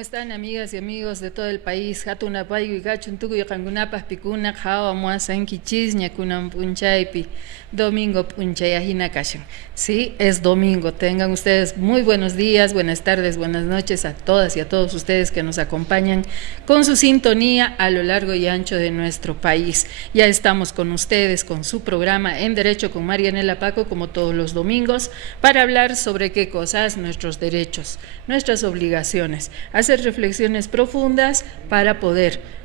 están, amigas y amigos de todo el país? Hatunapaygu y gachuntugu y kangunapas pikuna jawa muasan kichizña kunan punchaypi. Domingo punchayajina kashan. Sí, es domingo. Tengan ustedes muy buenos días, buenas tardes, buenas noches a todas y a todos ustedes que nos acompañan con su sintonía a lo largo y ancho de nuestro país. Ya estamos con ustedes con su programa En Derecho con Marianela Paco, como todos los domingos, para hablar sobre qué cosas, nuestros derechos, nuestras obligaciones, hacer reflexiones profundas para poder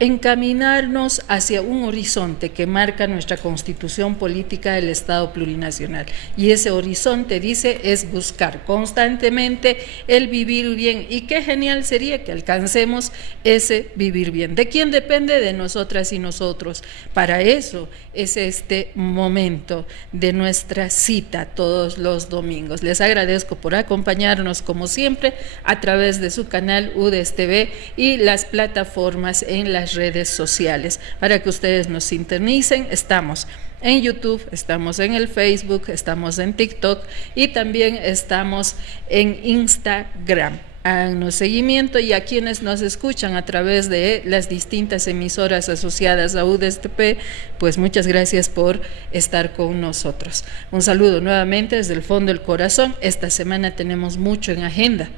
encaminarnos hacia un horizonte que marca nuestra Constitución Política del Estado Plurinacional. Y ese horizonte, dice, es buscar constantemente el vivir bien. Y qué genial sería que alcancemos ese vivir bien. ¿De quién depende? De nosotras y nosotros. Para eso es este momento de nuestra cita todos los domingos. Les agradezco por acompañarnos, como siempre, a través de su canal UDES TV y las plataformas en las redes sociales. Para que ustedes nos sintonicen, estamos en YouTube, estamos en el Facebook, estamos en TikTok y también estamos en Instagram. Háganos seguimiento, y a quienes nos escuchan a través de las distintas emisoras asociadas a UDES TV, pues muchas gracias por estar con nosotros. Un saludo nuevamente desde el fondo del corazón. Esta semana tenemos mucho en agenda.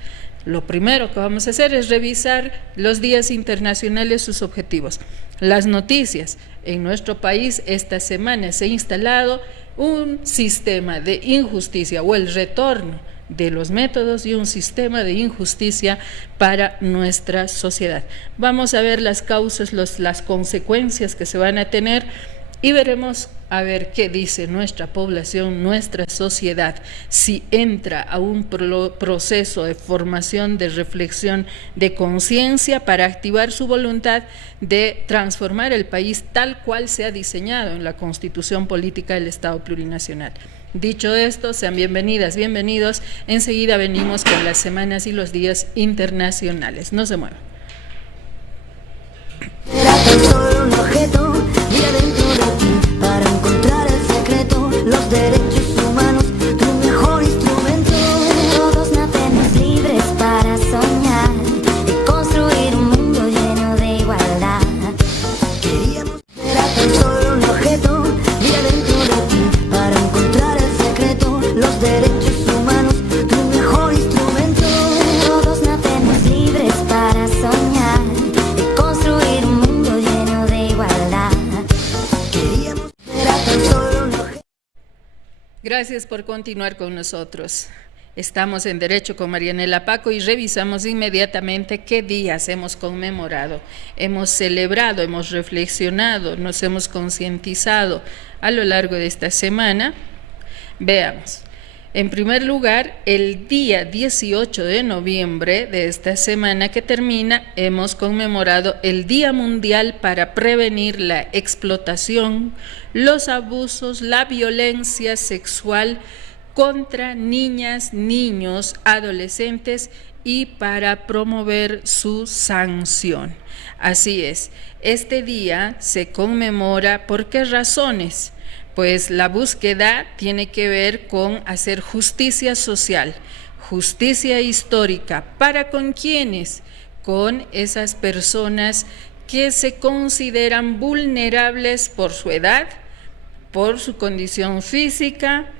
Lo primero que vamos a hacer es revisar los días internacionales, sus objetivos. Las noticias. En nuestro país esta semana se ha instalado un sistema de injusticia o el retorno de los métodos y un sistema de injusticia para nuestra sociedad. Vamos a ver las causas, las consecuencias que se van a tener y veremos a ver qué dice nuestra población, nuestra sociedad, si entra a un proceso de formación, de reflexión, de conciencia para activar su voluntad de transformar el país tal cual se ha diseñado en la Constitución Política del Estado Plurinacional. Dicho esto, sean bienvenidas, bienvenidos. Enseguida venimos con las semanas y los días internacionales. No se muevan. Era tan solo un objeto y adentro de ti para encontrar el secreto, los derechos humanos, tu mejor instrumento. Todos nacemos libres para soñar y construir un mundo lleno de igualdad. Queríamos. Era tan solo un objeto y adentro de ti para encontrar el secreto, los derechos humanos, tu mejor instrumento. Todos nacemos libres para soñar. Gracias por continuar con nosotros. Estamos en Derecho con Marianela Paco y revisamos inmediatamente qué días hemos conmemorado, hemos celebrado, hemos reflexionado, nos hemos concientizado a lo largo de esta semana. Veamos. En primer lugar, el día 18 de noviembre de esta semana que termina, hemos conmemorado el Día Mundial para prevenir la explotación, los abusos, la violencia sexual contra niñas, niños, adolescentes y para promover su sanción. Así es, este día se conmemora, ¿por qué razones? Pues la búsqueda tiene que ver con hacer justicia social, justicia histórica. ¿Para con quiénes? Con esas personas que se consideran vulnerables por su edad, por su condición física,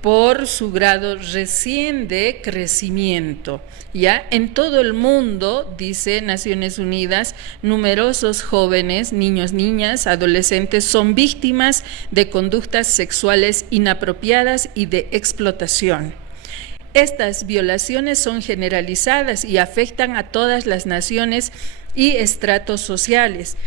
por su grado recién de crecimiento. Ya en todo el mundo, dice Naciones Unidas, numerosos jóvenes, niños, niñas, adolescentes son víctimas de conductas sexuales inapropiadas y de explotación. Estas violaciones son generalizadas y afectan a todas las naciones y estratos sociales.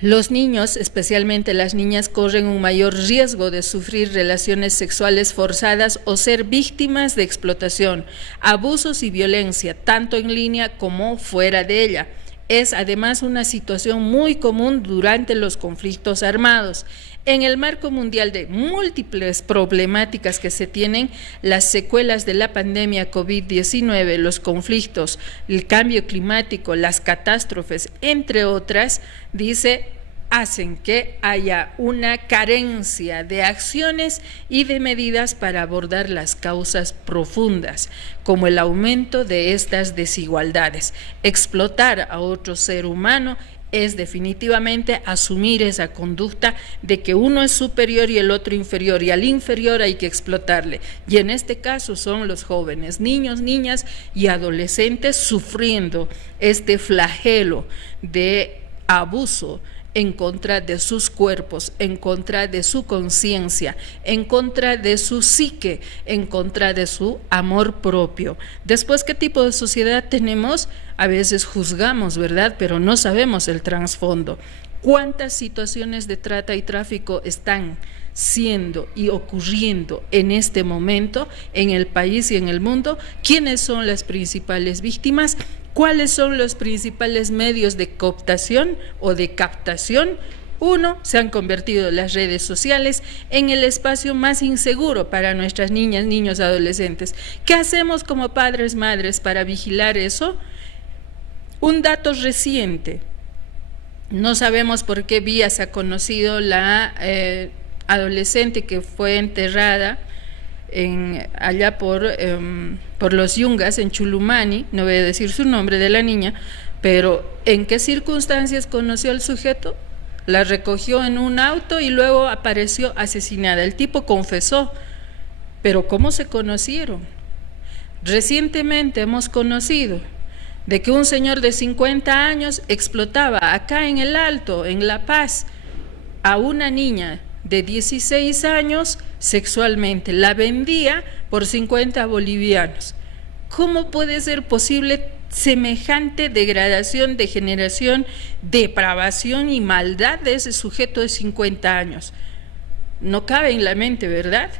Los niños, especialmente las niñas, corren un mayor riesgo de sufrir relaciones sexuales forzadas o ser víctimas de explotación, abusos y violencia, tanto en línea como fuera de ella. Es además una situación muy común durante los conflictos armados. En el marco mundial de múltiples problemáticas que se tienen, las secuelas de la pandemia COVID-19, los conflictos, el cambio climático, las catástrofes, entre otras, dice, hacen que haya una carencia de acciones y de medidas para abordar las causas profundas, como el aumento de estas desigualdades. Explotar a otro ser humano es definitivamente asumir esa conducta de que uno es superior y el otro inferior, y al inferior hay que explotarle. Y en este caso son los jóvenes, niños, niñas y adolescentes sufriendo este flagelo de abuso en contra de sus cuerpos, en contra de su conciencia, en contra de su psique, en contra de su amor propio. Después, ¿qué tipo de sociedad tenemos? A veces juzgamos, ¿verdad? Pero no sabemos el trasfondo. ¿Cuántas situaciones de trata y tráfico están siendo y ocurriendo en este momento en el país y en el mundo? ¿Quiénes son las principales víctimas? ¿Cuáles son los principales medios de cooptación o de captación? Uno, se han convertido las redes sociales en el espacio más inseguro para nuestras niñas, niños, adolescentes. ¿Qué hacemos como padres, madres para vigilar eso? Un dato reciente, no sabemos por qué vía se ha conocido la adolescente que fue enterrada allá por los Yungas, en Chulumani, no voy a decir su nombre de la niña, pero ¿en qué circunstancias conoció al sujeto? La recogió en un auto y luego apareció asesinada. El tipo confesó, pero ¿cómo se conocieron? Recientemente hemos conocido de que un señor de 50 años explotaba acá en el Alto, en La Paz, a una niña de 16 años sexualmente, la vendía por 50 bolivianos. ¿Cómo puede ser posible semejante degradación, degeneración, depravación y maldad de ese sujeto de 50 años? No cabe en la mente, ¿verdad?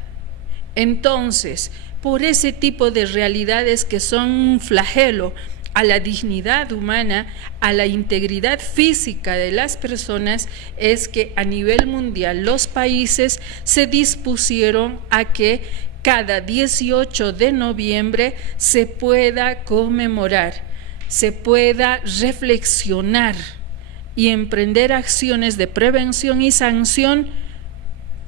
Entonces, por ese tipo de realidades que son un flagelo a la dignidad humana, a la integridad física de las personas, es que a nivel mundial los países se dispusieron a que cada 18 de noviembre se pueda conmemorar, se pueda reflexionar y emprender acciones de prevención y sanción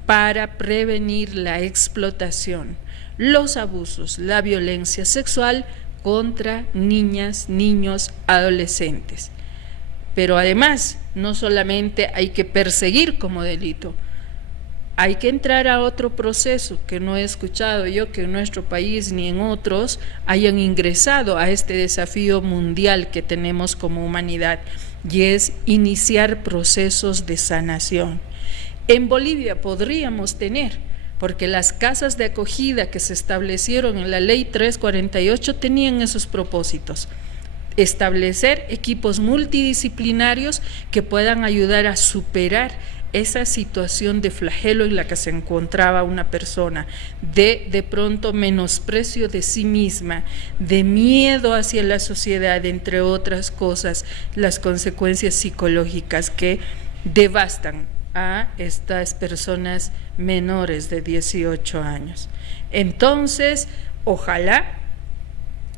para prevenir la explotación, los abusos, la violencia sexual contra niñas, niños, adolescentes. Pero además, no solamente hay que perseguir como delito, hay que entrar a otro proceso que no he escuchado yo que en nuestro país ni en otros hayan ingresado a este desafío mundial que tenemos como humanidad, y es iniciar procesos de sanación. En Bolivia podríamos tener, porque las casas de acogida que se establecieron en la Ley 348 tenían esos propósitos: establecer equipos multidisciplinarios que puedan ayudar a superar esa situación de flagelo en la que se encontraba una persona, de pronto menosprecio de sí misma, de miedo hacia la sociedad, entre otras cosas, las consecuencias psicológicas que devastan a estas personas menores de 18 años. Entonces, ojalá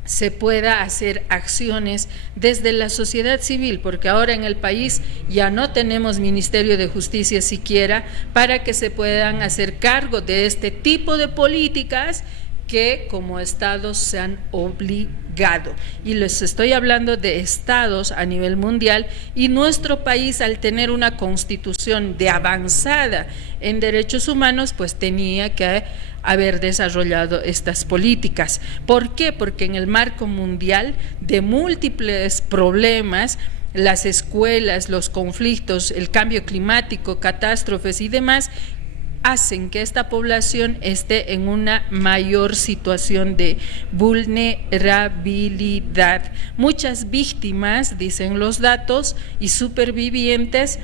se pueda hacer acciones desde la sociedad civil, porque ahora en el país ya no tenemos Ministerio de Justicia siquiera para que se puedan hacer cargo de este tipo de políticas que como estados se han obligado. Y les estoy hablando de estados a nivel mundial, y nuestro país, al tener una constitución de avanzada en derechos humanos, pues tenía que haber desarrollado estas políticas. ¿Por qué? Porque en el marco mundial de múltiples problemas, las escuelas, los conflictos, el cambio climático, catástrofes y demás, hacen que esta población esté en una mayor situación de vulnerabilidad. Muchas víctimas, dicen los datos, y supervivientes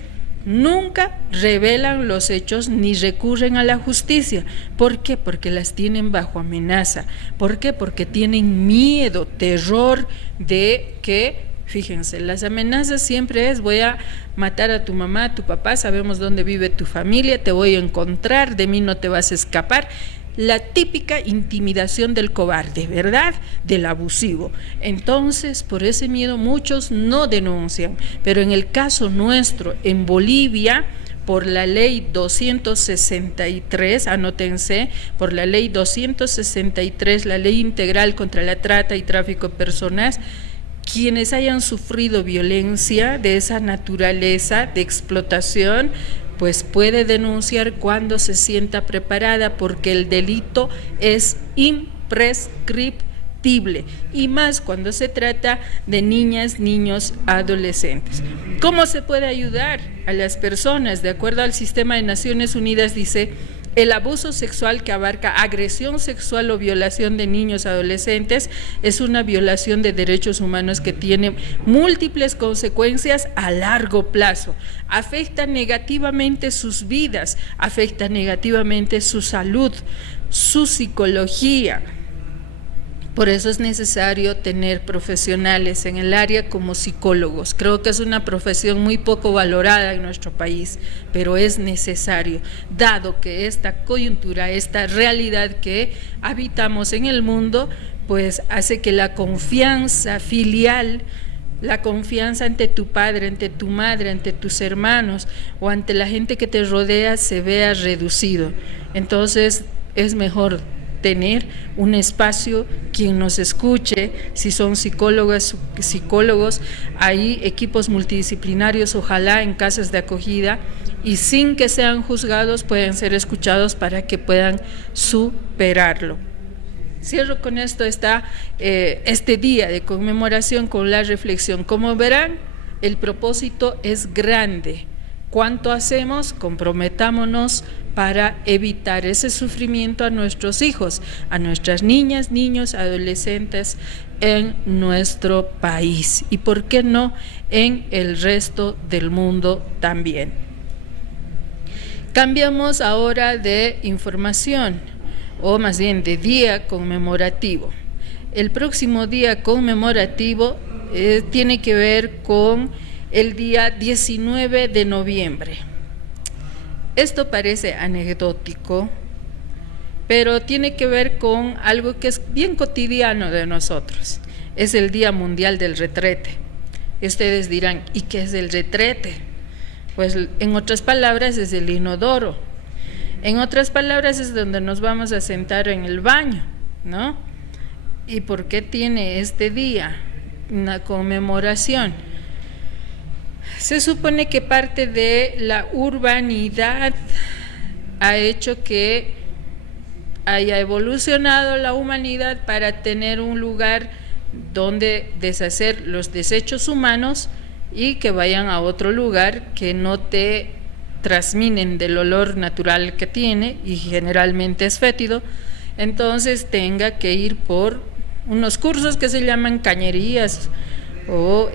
nunca revelan los hechos ni recurren a la justicia. ¿Por qué? Porque las tienen bajo amenaza. ¿Por qué? Porque tienen miedo, terror de que, fíjense, las amenazas siempre es: voy a matar a tu mamá, a tu papá, sabemos dónde vive tu familia, te voy a encontrar, de mí no te vas a escapar. la típica intimidación del cobarde, ¿verdad? Del abusivo. Entonces, por ese miedo muchos no denuncian, pero en el caso nuestro, en Bolivia, por la ley 263, anótense, por la ley 263, la ley integral contra la trata y tráfico de personas, quienes hayan sufrido violencia de esa naturaleza de explotación, pues puede denunciar cuando se sienta preparada, porque el delito es imprescriptible, y más cuando se trata de niñas, niños, adolescentes. ¿Cómo se puede ayudar a las personas? De acuerdo al sistema de Naciones Unidas, dice: el abuso sexual, que abarca agresión sexual o violación de niños, adolescentes, es una violación de derechos humanos que tiene múltiples consecuencias a largo plazo. Afecta negativamente sus vidas, afecta negativamente su salud, su psicología. Por eso es necesario tener profesionales en el área como psicólogos. Creo que es una profesión muy poco valorada en nuestro país, pero es necesario, dado que esta coyuntura, esta realidad que habitamos en el mundo, pues hace que la confianza filial, la confianza ante tu padre, ante tu madre, ante tus hermanos o ante la gente que te rodea se vea reducido. Entonces es mejor tener un espacio, quien nos escuche, si son psicólogos, hay equipos multidisciplinarios, ojalá en casas de acogida, y sin que sean juzgados pueden ser escuchados para que puedan superarlo. Cierro con esto este día de conmemoración con la reflexión. Como verán, el propósito es grande. ¿Cuánto hacemos? Comprometámonos para evitar ese sufrimiento a nuestros hijos, a nuestras niñas, niños, adolescentes en nuestro país, y por qué no en el resto del mundo también. Cambiamos ahora de información, o más bien de día conmemorativo. El próximo día conmemorativo tiene que ver con el día 19 de noviembre. Esto parece anecdótico, pero tiene que ver con algo que es bien cotidiano de nosotros. Es el Día Mundial del Retrete. Y ustedes dirán, ¿y qué es el retrete? Pues en otras palabras es el inodoro. En otras palabras es donde nos vamos a sentar en el baño, ¿no? ¿Y por qué tiene este día una conmemoración? Se supone que parte de la urbanidad ha hecho que haya evolucionado la humanidad para tener un lugar donde deshacer los desechos humanos y que vayan a otro lugar que no te transminen del olor natural que tiene, y generalmente es fétido. Entonces tenga que ir por unos cursos que se llaman cañerías o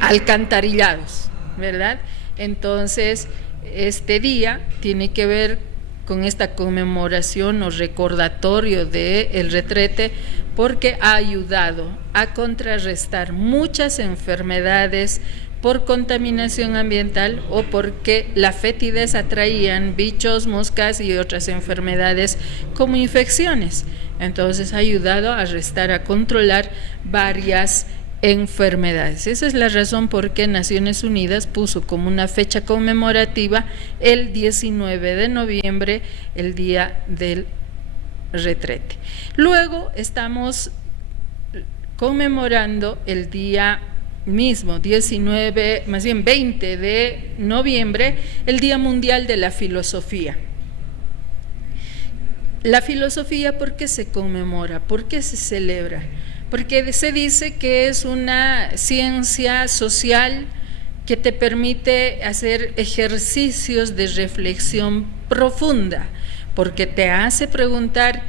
alcantarillados, ¿verdad? Entonces, este día tiene que ver con esta conmemoración o recordatorio del retrete, porque ha ayudado a contrarrestar muchas enfermedades por contaminación ambiental o porque la fetidez atraían bichos, moscas y otras enfermedades como infecciones. Entonces ha ayudado a restar, a controlar varias enfermedades. Esa es la razón por qué Naciones Unidas puso como una fecha conmemorativa el 19 de noviembre, el Día del Retrete. Luego estamos conmemorando el día mismo, 20 de noviembre, el Día Mundial de la Filosofía. La filosofía, ¿por qué se conmemora? ¿Por qué se celebra? Porque se dice que es una ciencia social que te permite hacer ejercicios de reflexión profunda, porque te hace preguntar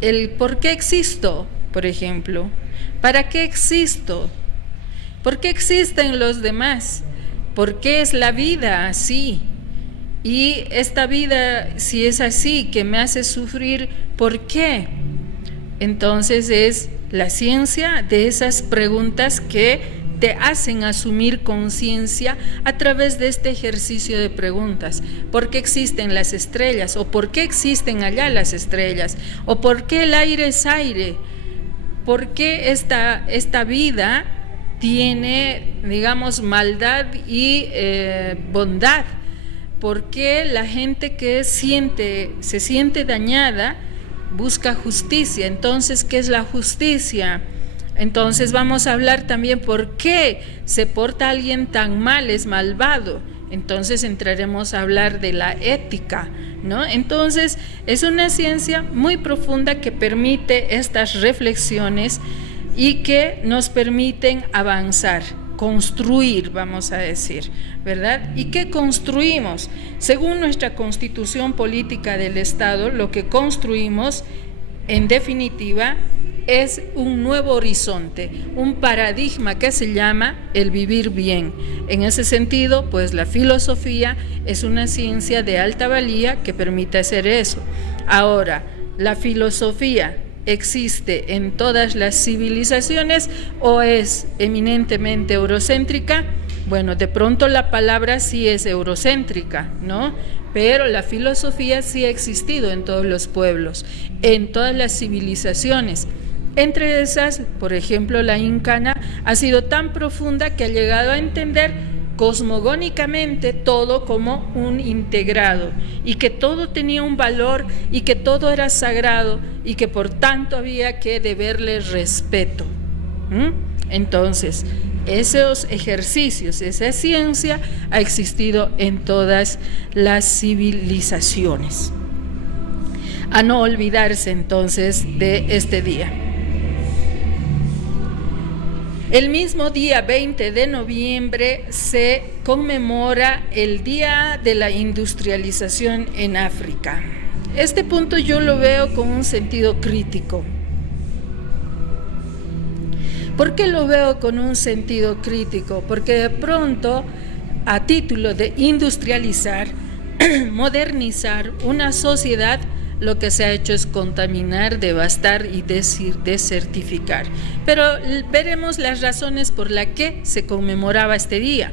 el por qué existo, por ejemplo, ¿para qué existo? ¿Por qué existen los demás? ¿Por qué es la vida así? Y esta vida, si es así, que me hace sufrir, ¿por qué? Entonces es la ciencia de esas preguntas que te hacen asumir conciencia a través de este ejercicio de preguntas. ¿Por qué existen las estrellas? ¿O por qué existen allá las estrellas? ¿O por qué el aire es aire? ¿Por qué esta vida tiene, digamos, maldad y bondad? ¿Por qué la gente que se siente dañada busca justicia? Entonces, ¿qué es la justicia? Entonces vamos a hablar también por qué se porta alguien tan mal, es malvado. Entonces entraremos a hablar de la ética, ¿no? Entonces es una ciencia muy profunda que permite estas reflexiones y que nos permiten avanzar, construir, vamos a decir, ¿verdad? ¿Y qué construimos? Según nuestra Constitución Política del Estado, lo que construimos, en definitiva, es un nuevo horizonte, un paradigma que se llama el vivir bien. En ese sentido, pues la filosofía es una ciencia de alta valía que permite hacer eso. Ahora, la filosofía existe en todas las civilizaciones o es eminentemente eurocéntrica. Bueno, de pronto la palabra sí es eurocéntrica, ¿no? Pero la filosofía sí ha existido en todos los pueblos, en todas las civilizaciones. Entre esas, por ejemplo, la incana ha sido tan profunda que ha llegado a entender cosmogónicamente todo como un integrado y que todo tenía un valor y que todo era sagrado y que por tanto había que deberle respeto. Entonces, esos ejercicios, esa ciencia ha existido en todas las civilizaciones. A no olvidarse entonces de este día. El mismo día 20 de noviembre se conmemora el Día de la Industrialización en África. Este punto yo lo veo con un sentido crítico. ¿Por qué lo veo con un sentido crítico? Porque de pronto, a título de industrializar, modernizar una sociedad, lo que se ha hecho es contaminar, devastar y desertificar. Pero veremos las razones por las que se conmemoraba este día.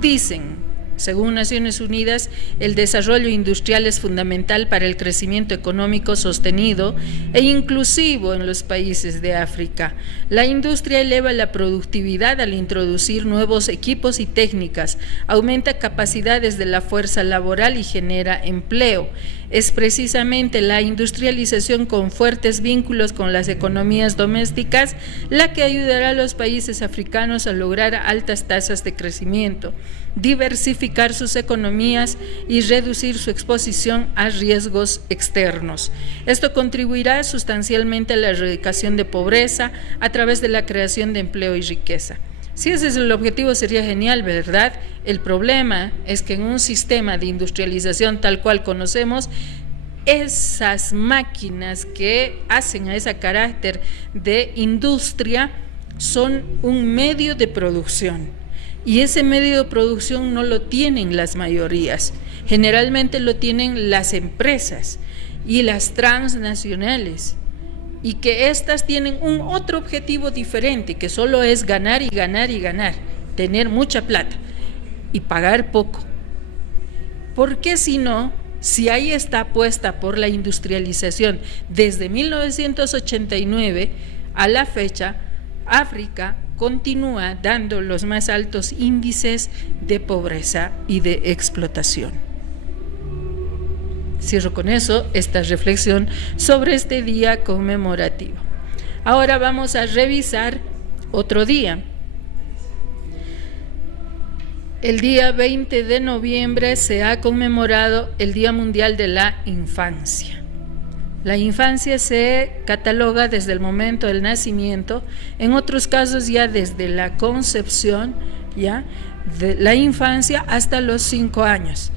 Dicen, según Naciones Unidas, el desarrollo industrial es fundamental para el crecimiento económico sostenido e inclusivo en los países de África. La industria eleva la productividad al introducir nuevos equipos y técnicas, aumenta capacidades de la fuerza laboral y genera empleo. Es precisamente la industrialización con fuertes vínculos con las economías domésticas la que ayudará a los países africanos a lograr altas tasas de crecimiento, diversificar sus economías y reducir su exposición a riesgos externos. Esto contribuirá sustancialmente a la erradicación de pobreza a través de la creación de empleo y riqueza. Si ese es el objetivo, sería genial, ¿verdad? El problema es que en un sistema de industrialización tal cual conocemos, esas máquinas que hacen a ese carácter de industria son un medio de producción. Y ese medio de producción no lo tienen las mayorías, generalmente lo tienen las empresas y las transnacionales, y que éstas tienen un otro objetivo diferente, que solo es ganar y ganar y ganar, tener mucha plata y pagar poco. ¿Por qué si no? Si ahí está apuesta por la industrialización desde 1989 a la fecha, África continúa dando los más altos índices de pobreza y de explotación. Cierro con eso esta reflexión sobre este día conmemorativo. Ahora vamos a revisar otro día. El día 20 de noviembre se ha conmemorado el Día Mundial de la Infancia. La infancia se cataloga desde el momento del nacimiento, en otros casos ya desde la concepción, ya, de la infancia hasta los 5 años.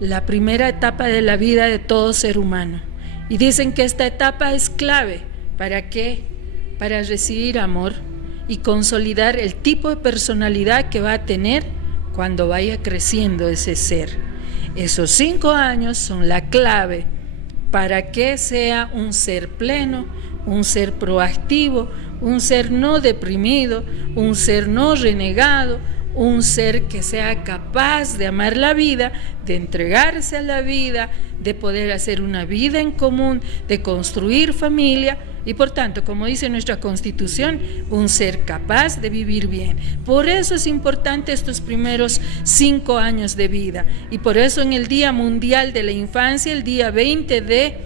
La primera etapa de la vida de todo ser humano. Y dicen que esta etapa es clave. ¿Para qué? Para recibir amor y consolidar el tipo de personalidad que va a tener cuando vaya creciendo ese ser. Esos 5 años son la clave para que sea un ser pleno, un ser proactivo, un ser no deprimido, un ser no renegado, un ser que sea capaz de amar la vida, de entregarse a la vida, de poder hacer una vida en común, de construir familia y por tanto, como dice nuestra Constitución, un ser capaz de vivir bien. Por eso es importante estos primeros 5 años de vida y por eso en el Día Mundial de la Infancia, el día 20 de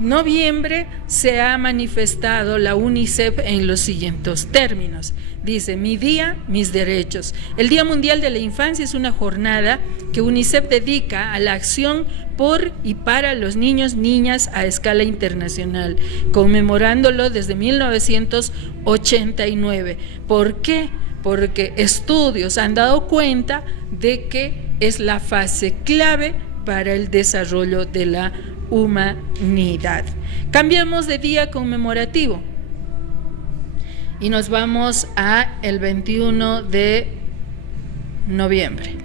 noviembre, se ha manifestado la UNICEF en los siguientes términos. Dice: mi día, mis derechos. El Día Mundial de la Infancia es una jornada que UNICEF dedica a la acción por y para los niños, niñas a escala internacional, conmemorándolo desde 1989. ¿Por qué? Porque estudios han dado cuenta de que es la fase clave para el desarrollo de la humanidad. Cambiamos de día conmemorativo y nos vamos a el 21 de noviembre.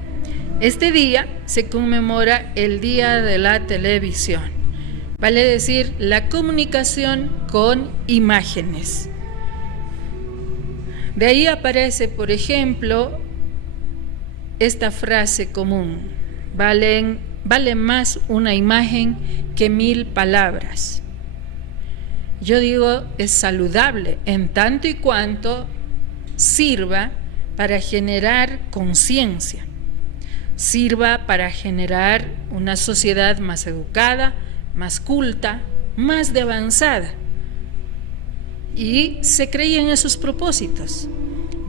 Este día se conmemora el Día de la Televisión, vale decir, la comunicación con imágenes. De ahí aparece, por ejemplo, esta frase común: vale más una imagen que 1000 palabras. Yo digo, es saludable en tanto y cuanto sirva para generar conciencia, sirva para generar una sociedad más educada, más culta, más de avanzada. Y se creía en esos propósitos.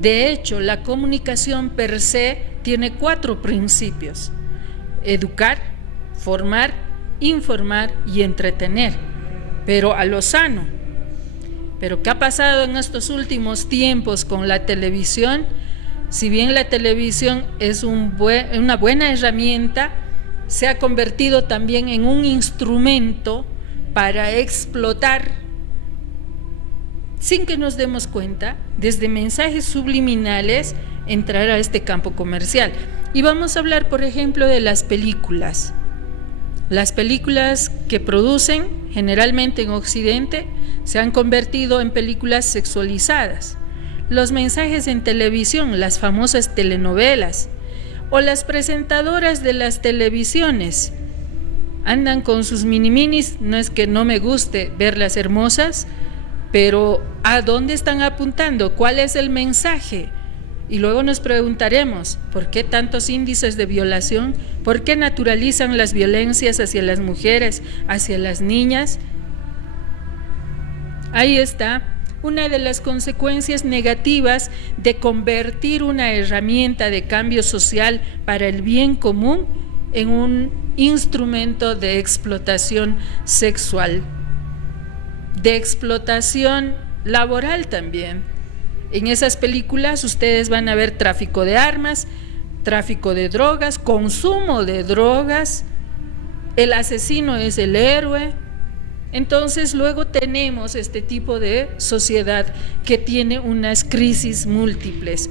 De hecho, la comunicación per se tiene 4 principios: educar, formar, informar y entretener, pero a lo sano. Pero ¿qué ha pasado en estos últimos tiempos con la televisión? Si bien la televisión es una buena herramienta, se ha convertido también en un instrumento para explotar, sin que nos demos cuenta, desde mensajes subliminales, entrar a este campo comercial. Y vamos a hablar, por ejemplo, de las películas. Las películas que producen, generalmente en Occidente, se han convertido en películas sexualizadas. Los mensajes en televisión, las famosas telenovelas, o las presentadoras de las televisiones, andan con sus mini-minis. No es que no me guste verlas hermosas, pero ¿a dónde están apuntando? ¿Cuál es el mensaje? Y luego nos preguntaremos, ¿por qué tantos índices de violación? ¿Por qué naturalizan las violencias hacia las mujeres, hacia las niñas? Ahí está una de las consecuencias negativas de convertir una herramienta de cambio social para el bien común en un instrumento de explotación sexual, de explotación laboral también. En esas películas ustedes van a ver tráfico de armas, tráfico de drogas, consumo de drogas, el asesino es el héroe. Entonces luego tenemos este tipo de sociedad que tiene unas crisis múltiples.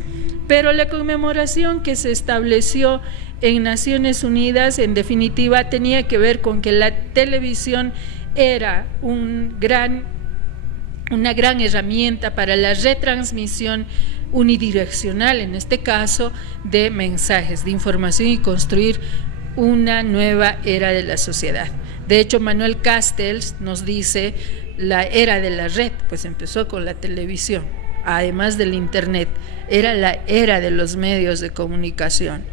Pero la conmemoración que se estableció en Naciones Unidas, en definitiva, tenía que ver con que la televisión era una gran herramienta para la retransmisión unidireccional, en este caso, de mensajes, de información, y construir una nueva era de la sociedad. De hecho, Manuel Castells nos dice: la era de la red, pues empezó con la televisión, además del internet, era la era de los medios de comunicación.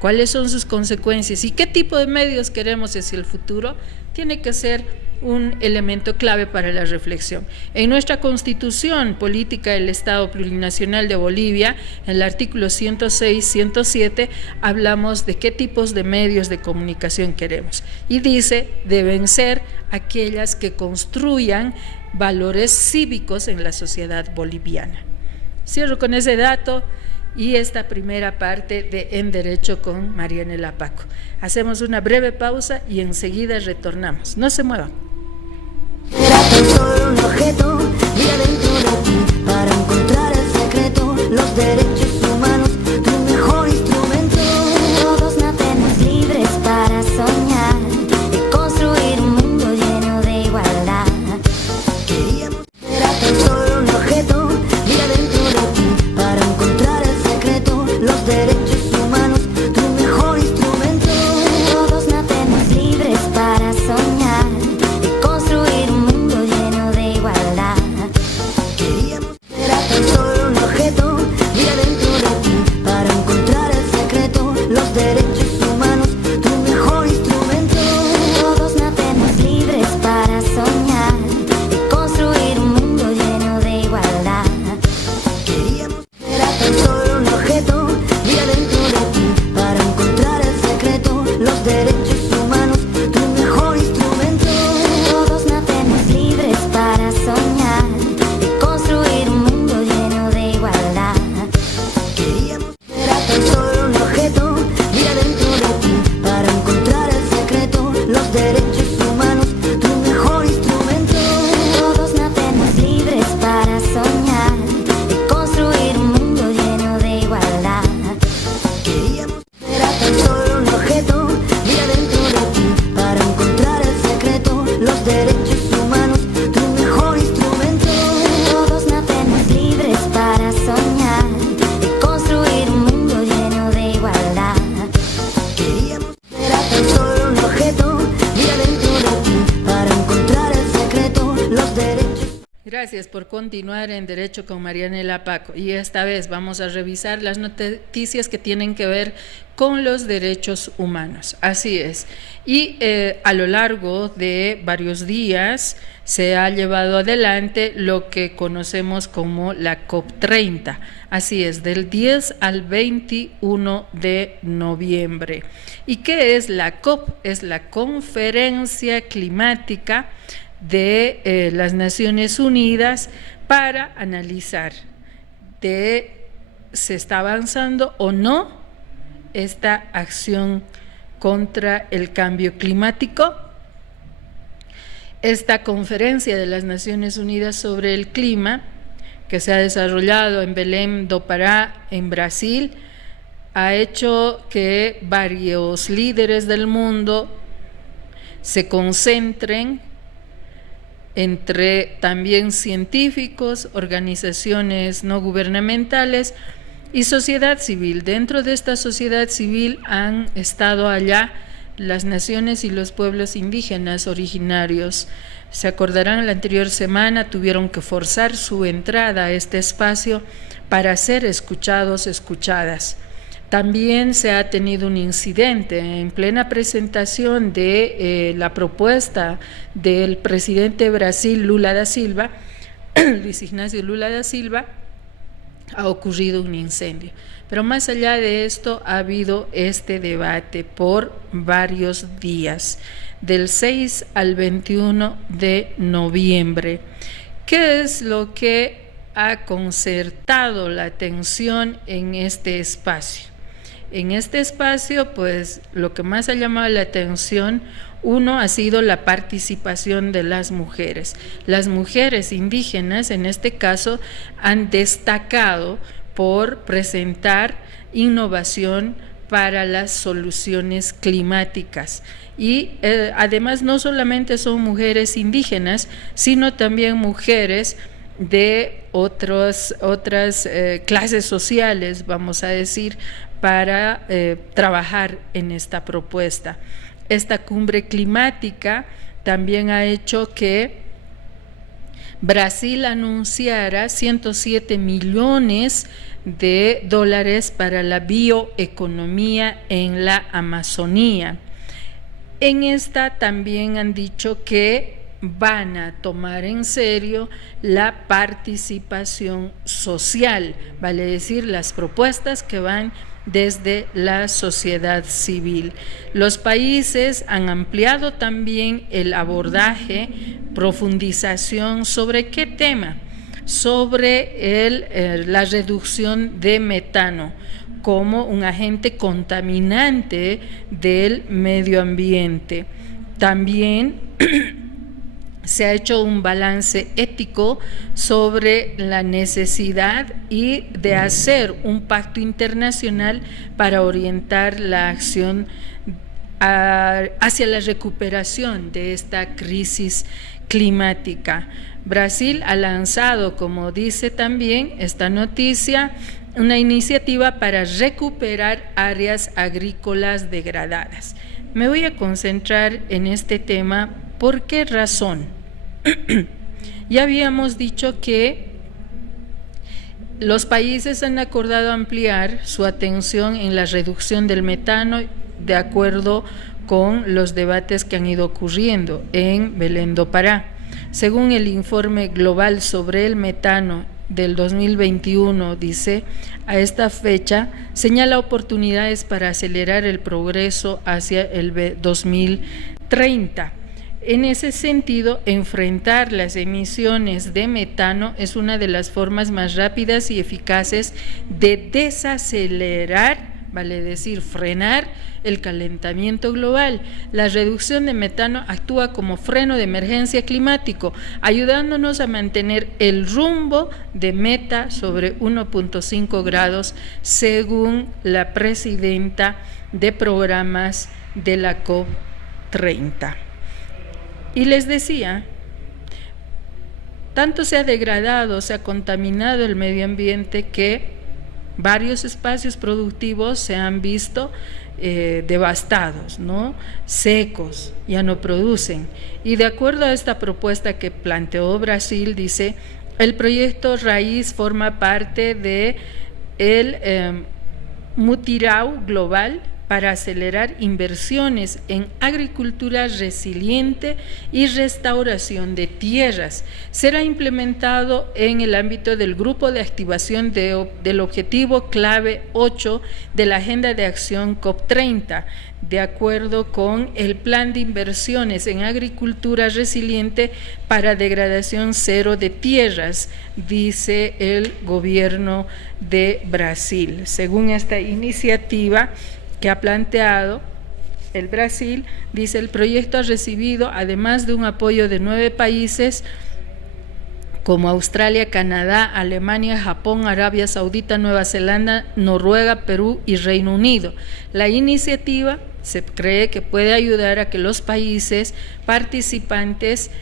¿Cuáles son sus consecuencias y qué tipo de medios queremos hacia el futuro? Tiene que ser un elemento clave para la reflexión. En nuestra Constitución Política del Estado Plurinacional de Bolivia, en el artículo 106, 107, hablamos de qué tipos de medios de comunicación queremos. Y dice, deben ser aquellas que construyan valores cívicos en la sociedad boliviana. Cierro con ese dato y esta primera parte de En Derecho con Marianela Paco. Hacemos una breve pausa y enseguida retornamos. No se muevan. Era tan solo un objeto y adentro de ti para encontrar el secreto, los derechos humanos, tu mejor instrumento. Todos nacemos libres para soñar y construir un mundo lleno de igualdad. Queríamos. Era tan solo un objeto Gracias por continuar en Derecho con Marianela Paco. Y esta vez vamos a revisar las noticias que tienen que ver con los derechos humanos. Así es. Y a lo largo de varios días se ha llevado adelante lo que conocemos como la COP30. Así es, del 10 al 21 de noviembre. ¿Y qué es la COP? Es la Conferencia Climática de las Naciones Unidas para analizar se está avanzando o no esta acción contra el cambio climático. Esta conferencia de las Naciones Unidas sobre el clima, que se ha desarrollado en Belém do Pará, en Brasil, ha hecho que varios líderes del mundo se concentren, entre también científicos, organizaciones no gubernamentales y sociedad civil. Dentro de esta sociedad civil han estado allá las naciones y los pueblos indígenas originarios. Se acordarán, la anterior semana tuvieron que forzar su entrada a este espacio para ser escuchados, escuchadas. También se ha tenido un incidente en plena presentación de la propuesta del presidente de Brasil, Lula da Silva, Luis Ignacio Lula da Silva. Ha ocurrido un incendio. Pero más allá de esto, ha habido este debate por varios días, del 6 al 21 de noviembre. ¿Qué es lo que ha concertado la atención en este espacio? En este espacio, pues, lo que más ha llamado la atención, uno, ha sido la participación de las mujeres. Las mujeres indígenas, en este caso, han destacado por presentar innovación para las soluciones climáticas. Y además no solamente son mujeres indígenas, sino también mujeres de otras clases sociales, vamos a decir, para trabajar en esta propuesta. Esta cumbre climática también ha hecho que Brasil anunciara 107 millones de dólares para la bioeconomía en la Amazonía. En esta también han dicho que van a tomar en serio la participación social, vale decir, las propuestas que van desde la sociedad civil. Los países han ampliado también el abordaje, profundización sobre qué tema, sobre la reducción de metano como un agente contaminante del medio ambiente. También se ha hecho un balance ético sobre la necesidad y de hacer un pacto internacional para orientar la acción hacia la recuperación de esta crisis climática. Brasil ha lanzado, como dice también esta noticia, una iniciativa para recuperar áreas agrícolas degradadas. Me voy a concentrar en este tema. ¿Por qué razón? Ya habíamos dicho que los países han acordado ampliar su atención en la reducción del metano de acuerdo con los debates que han ido ocurriendo en Belém do Pará. Según el informe global sobre el metano del 2021, dice, a esta fecha señala oportunidades para acelerar el progreso hacia el 2030. En ese sentido, enfrentar las emisiones de metano es una de las formas más rápidas y eficaces de desacelerar, vale decir, frenar el calentamiento global. La reducción de metano actúa como freno de emergencia climático, ayudándonos a mantener el rumbo de meta sobre 1.5 grados, según la presidenta de programas de la COP30. Y les decía, tanto se ha degradado, se ha contaminado el medio ambiente que varios espacios productivos se han visto devastados, ¿no? Secos, ya no producen. Y de acuerdo a esta propuesta que planteó Brasil, dice, El proyecto Raíz forma parte de el Mutirao Global para acelerar inversiones en agricultura resiliente y restauración de tierras. Será implementado en el ámbito del Grupo de Activación del Objetivo Clave 8 de la Agenda de Acción COP30, de acuerdo con el Plan de Inversiones en Agricultura Resiliente para Degradación Cero de Tierras, dice el gobierno de Brasil. Según esta iniciativa que ha planteado el Brasil, dice, el proyecto ha recibido, además de un apoyo de 9 países como Australia, Canadá, Alemania, Japón, Arabia Saudita, Nueva Zelanda, Noruega, Perú y Reino Unido. La iniciativa se cree que puede ayudar a que los países participantes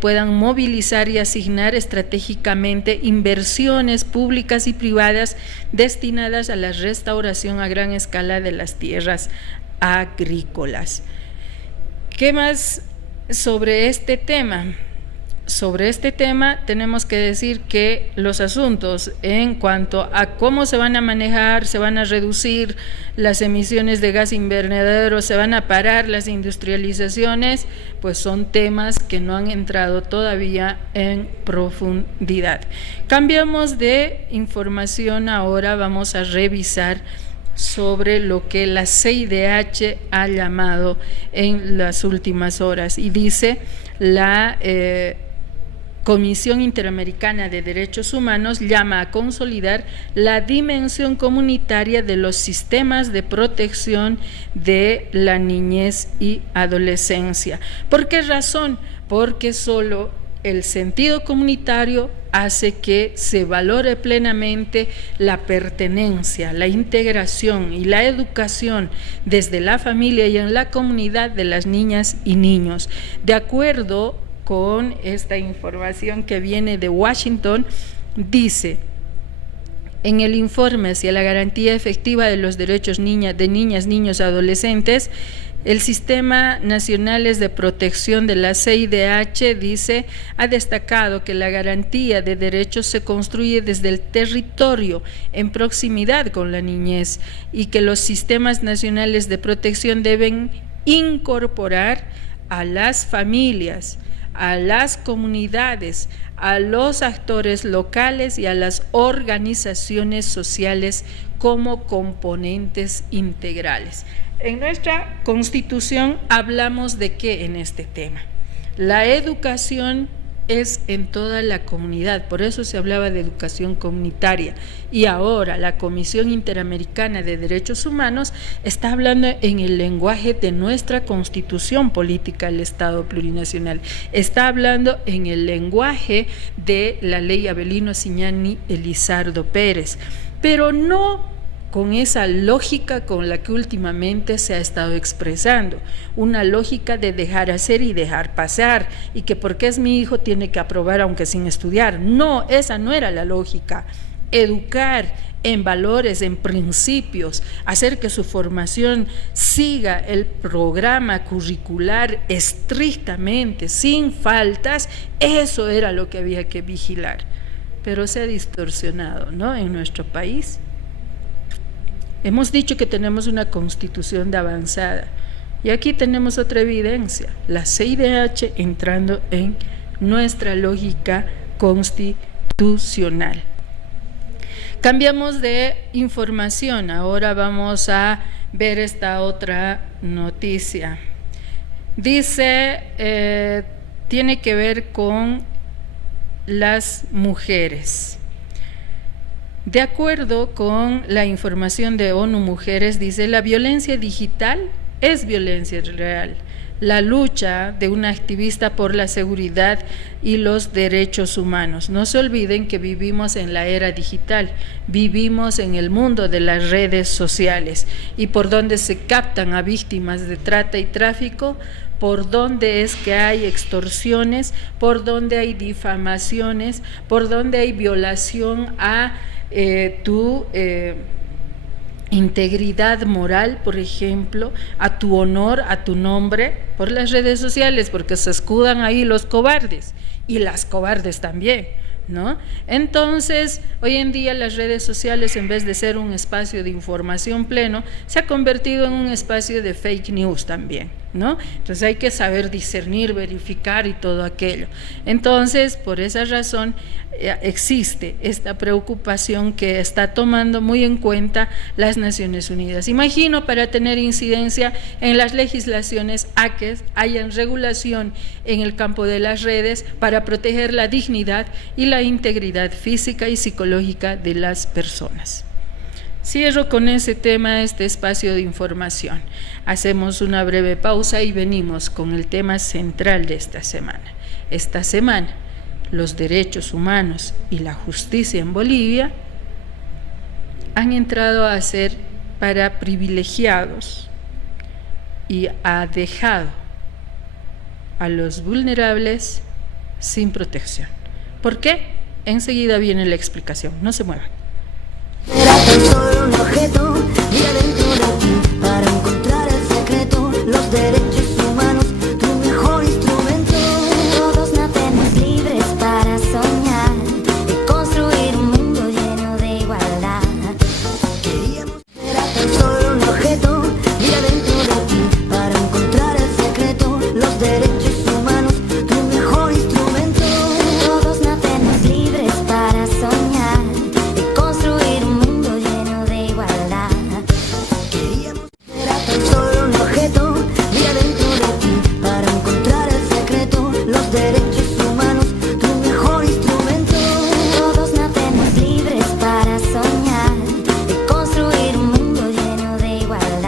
puedan movilizar y asignar estratégicamente inversiones públicas y privadas destinadas a la restauración a gran escala de las tierras agrícolas. ¿Qué más sobre este tema? Sobre este tema tenemos que decir que los asuntos en cuanto a cómo se van a manejar, se van a reducir las emisiones de gas invernadero, se van a parar las industrializaciones, pues son temas que no han entrado todavía en profundidad. Cambiamos de información, ahora vamos a revisar sobre lo que la CIDH ha llamado en las últimas horas, y dice la Comisión Interamericana de Derechos Humanos llama a consolidar la dimensión comunitaria de los sistemas de protección de la niñez y adolescencia. ¿Por qué razón? Porque solo el sentido comunitario hace que se valore plenamente la pertenencia, la integración y la educación desde la familia y en la comunidad de las niñas y niños. De acuerdo con esta información que viene de Washington, dice: en el informe hacia la garantía efectiva de los derechos de niñas, niños y adolescentes, el Sistema Nacionales de Protección de la CIDH, dice, ha destacado que la garantía de derechos se construye desde el territorio, en proximidad con la niñez, y que los sistemas nacionales de protección deben incorporar a las familias, a las comunidades, a los actores locales y a las organizaciones sociales como componentes integrales. En nuestra Constitución hablamos de qué en este tema. La educación es en toda la comunidad, por eso se hablaba de educación comunitaria, y ahora la Comisión Interamericana de Derechos Humanos está hablando en el lenguaje de nuestra Constitución Política del Estado Plurinacional, está hablando en el lenguaje de la ley Avelino Siñani Elizardo Pérez, pero no con esa lógica con la que últimamente se ha estado expresando, una lógica de dejar hacer y dejar pasar, y que porque es mi hijo tiene que aprobar aunque sin estudiar. No, esa no era la lógica. Educar en valores, en principios, hacer que su formación siga el programa curricular estrictamente, sin faltas, eso era lo que había que vigilar. Pero se ha distorsionado, ¿no?, en nuestro país. Hemos dicho que tenemos una constitución de avanzada, y aquí tenemos otra evidencia, la CIDH entrando en nuestra lógica constitucional. Cambiamos de información, ahora vamos a ver esta otra noticia. Dice, tiene que ver con las mujeres. De acuerdo con la información de ONU Mujeres, dice, la violencia digital es violencia real. La lucha de una activista por la seguridad y los derechos humanos. No se olviden que vivimos en la era digital, vivimos en el mundo de las redes sociales, y por donde se captan a víctimas de trata y tráfico, por donde es que hay extorsiones, por donde hay difamaciones, por donde hay violación a tu integridad moral, por ejemplo, a tu honor, a tu nombre, por las redes sociales, porque se escudan ahí los cobardes y las cobardes también, ¿no? Entonces, hoy en día las redes sociales, en vez de ser un espacio de información pleno, se ha convertido en un espacio de fake news también, ¿no? Entonces hay que saber discernir, verificar y todo aquello. Entonces, por esa razón, existe esta preocupación que está tomando muy en cuenta las Naciones Unidas. Imagino para tener incidencia en las legislaciones a que hayan regulación en el campo de las redes para proteger la dignidad y la integridad física y psicológica de las personas. Cierro con ese tema este espacio de información. Hacemos una breve pausa y venimos con el tema central de esta semana. Esta semana, los derechos humanos y la justicia en Bolivia han entrado a ser para privilegiados y ha dejado a los vulnerables sin protección. ¿Por qué? Enseguida viene la explicación. No se muevan. Era tan solo un objeto y adentro de ti para encontrar el secreto, los derechos humanos, tu mejor instrumento. Todos nacemos libres para soñar y construir un mundo lleno de igualdad. Queríamos, era tan solo un objeto y adentro de ti para encontrar el secreto, los derechos humanos, tu mejor instrumento. Todos nacemos libres para soñar y construir un mundo lleno de igualdad. Queríamos, era tan solo un objeto y adentro de ti para encontrar el secreto, los derechos humanos, tu mejor instrumento. Todos nacemos libres para soñar y construir un mundo lleno de igualdad.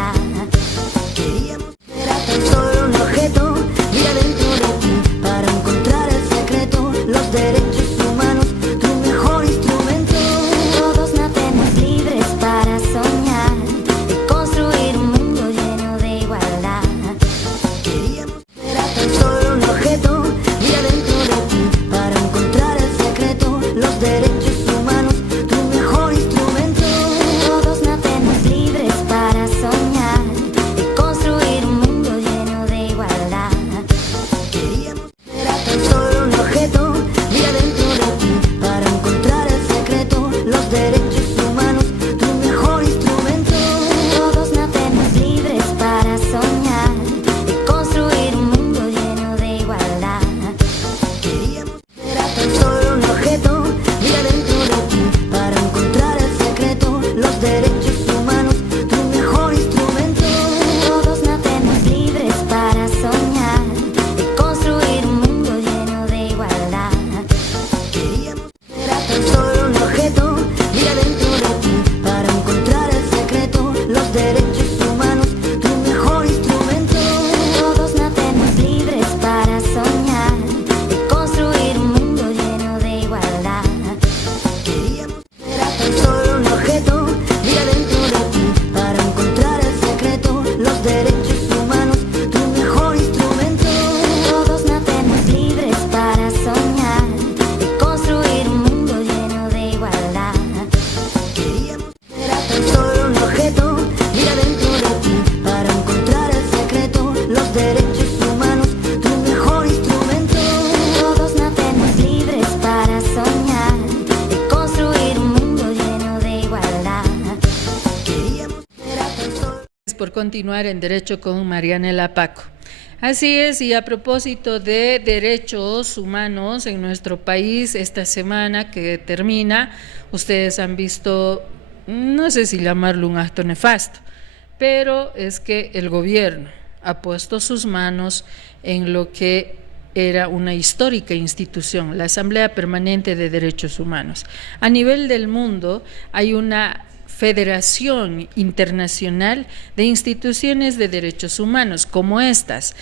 Queríamos, era tan solo un objeto y adentro de ti para encontrar el secreto, los derechos humanos, tu mejor instrumento. Todos nacemos libres para soñar y construir un mundo lleno de igualdad. Queríamos, era tan solo un objeto y adentro de ti para encontrar el secreto, los derechos humanos, tu mejor instrumento. Todos nacemos libres para soñar y construir un mundo lleno de igualdad. Queríamos, era tan solo un objeto y adentro de ti para encontrar el secreto, los derechos humanos, tu mejor instrumento. Todos nacemos libres para soñar y construir un mundo lleno de igualdad. Queríamos, era tan solo un objeto y adentro de ti para encontrar el secreto, los derechos humanos, tu mejor instrumento. Todos nacemos libres para soñar y construir un mundo lleno de igualdad. Queríamos, era tan solo un objeto y adentro de ti para encontrar el secreto, los derechos humanos, tu mejor instrumento. Todos nacemos libres para soñar y construir un mundo lleno de igualdad. Queríamos, era tan solo un objeto y adentro de ti para encontrar el secreto, los derechos humanos, tu mejor instrumento. Todos nacemos libres para soñar y construir un mundo lleno de igualdad. Queríamos, era tan solo un objeto y adentro de ti para encontrar el secreto, los derechos humanos, tu mejor instrumento. Todos nacemos libres para soñar y construir un mundo lleno de igualdad. Queríamos, era tan solo. Por continuar en Derecho con Marianela Paco. Así es, y a propósito de derechos humanos en nuestro país, esta semana que termina, ustedes han visto, no sé si llamarlo un acto nefasto, pero es que el gobierno ha puesto sus manos en lo que era una histórica institución, la Asamblea Permanente de Derechos Humanos. A nivel del mundo hay una Federación Internacional de Instituciones de Derechos Humanos, como estas.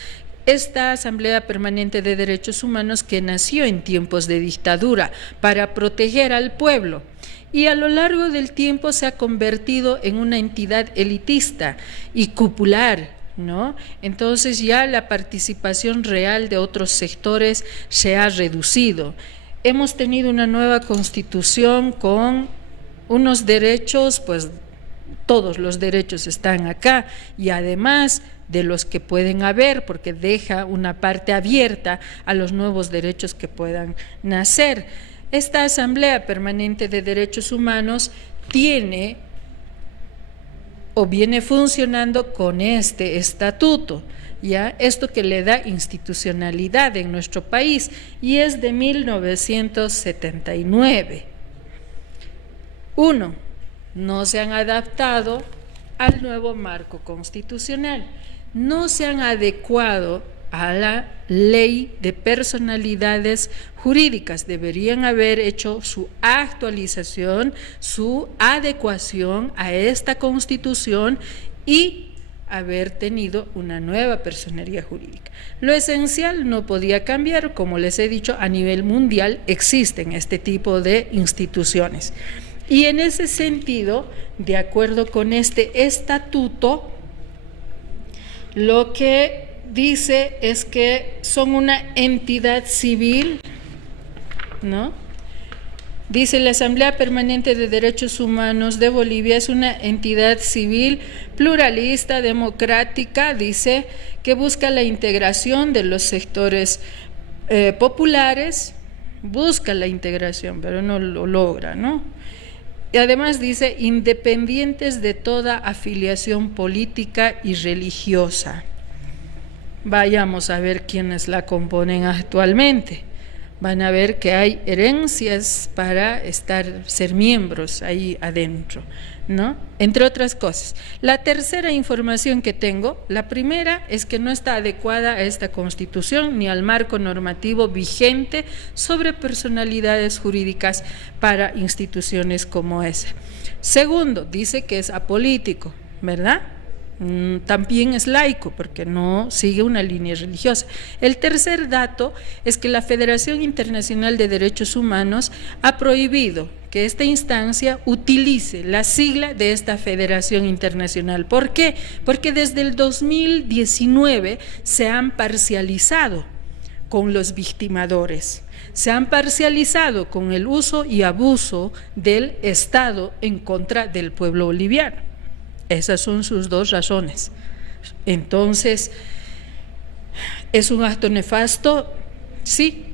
Esta Asamblea Permanente de Derechos Humanos que nació en tiempos de dictadura para proteger al pueblo y a lo largo del tiempo se ha convertido en una entidad elitista y cupular, ¿no? Entonces ya la participación real de otros sectores se ha reducido. Hemos tenido una nueva constitución con unos derechos, pues todos los derechos están acá y además de los que pueden haber, porque deja una parte abierta a los nuevos derechos que puedan nacer. esta Asamblea Permanente de Derechos Humanos tiene o viene funcionando con este estatuto, ¿ya? Esto que le da institucionalidad en nuestro país, y es de 1979. Uno, no se han adaptado al nuevo marco constitucional, no se han adecuado a la ley de personalidades jurídicas. Deberían haber hecho su actualización, su adecuación a esta Constitución y haber tenido una nueva personería jurídica. Lo esencial no podía cambiar, como les he dicho, a nivel mundial existen este tipo de instituciones. Y en ese sentido, de acuerdo con este estatuto, lo que dice es que son una entidad civil, ¿no? Dice: la Asamblea Permanente de Derechos Humanos de Bolivia es una entidad civil pluralista, democrática, dice, que busca la integración de los sectores populares, busca la integración, pero no lo logra, ¿no? Y además dice: independientes de toda afiliación política y religiosa. Vayamos a ver quiénes la componen actualmente. Van a ver que hay herencias para ser miembros ahí adentro, ¿no? Entre otras cosas. La tercera información que tengo, la primera es que no está adecuada a esta Constitución ni al marco normativo vigente sobre personalidades jurídicas para instituciones como esa. Segundo, dice que es apolítico, ¿verdad? También es laico porque no sigue una línea religiosa. El tercer dato es que la Federación Internacional de Derechos Humanos ha prohibido que esta instancia utilice la sigla de esta Federación Internacional. ¿Por qué? Porque desde el 2019 se han parcializado con los victimadores, se han parcializado con el uso y abuso del Estado en contra del pueblo boliviano. Esas son sus dos razones. Entonces, ¿es un acto nefasto? Sí.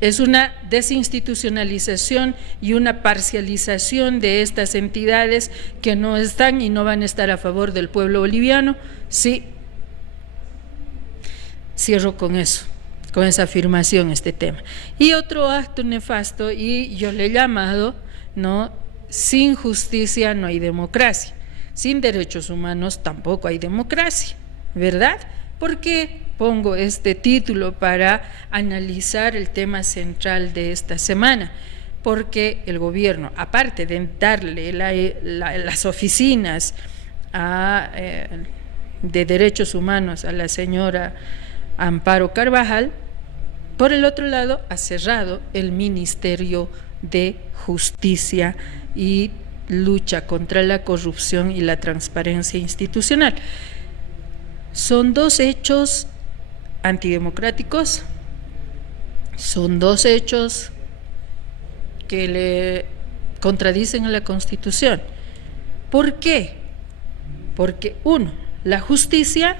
¿Es una desinstitucionalización y una parcialización de estas entidades que no están y no van a estar a favor del pueblo boliviano? Sí. Cierro con eso, con esa afirmación, este tema. Y otro acto nefasto, y yo le he llamado, ¿no? Sin justicia no hay democracia. Sin derechos humanos tampoco hay democracia, ¿verdad? ¿Por qué pongo este título para analizar el tema central de esta semana? Porque el gobierno, aparte de darle las oficinas de derechos humanos a la señora Amparo Carvajal, por el otro lado ha cerrado el Ministerio de Justicia y lucha contra la corrupción y la transparencia institucional. Son dos hechos antidemocráticos, son dos hechos que le contradicen a la Constitución. ¿Por qué? Porque uno, la justicia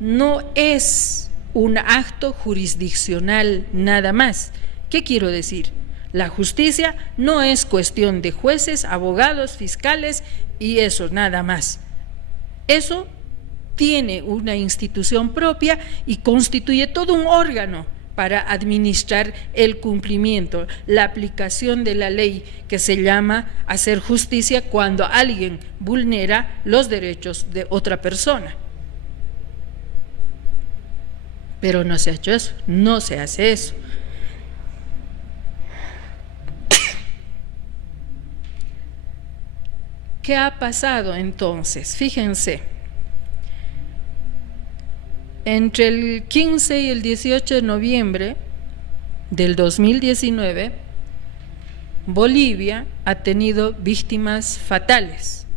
no es un acto jurisdiccional nada más. ¿Qué quiero decir? La justicia no es cuestión de jueces, abogados, fiscales y eso, nada más. Eso tiene una institución propia y constituye todo un órgano para administrar el cumplimiento, la aplicación de la ley, que se llama hacer justicia cuando alguien vulnera los derechos de otra persona. Pero no se ha hecho eso, no se hace eso. ¿Qué ha pasado entonces? Fíjense, entre el 15 y el 18 de noviembre del 2019, Bolivia ha tenido víctimas fatales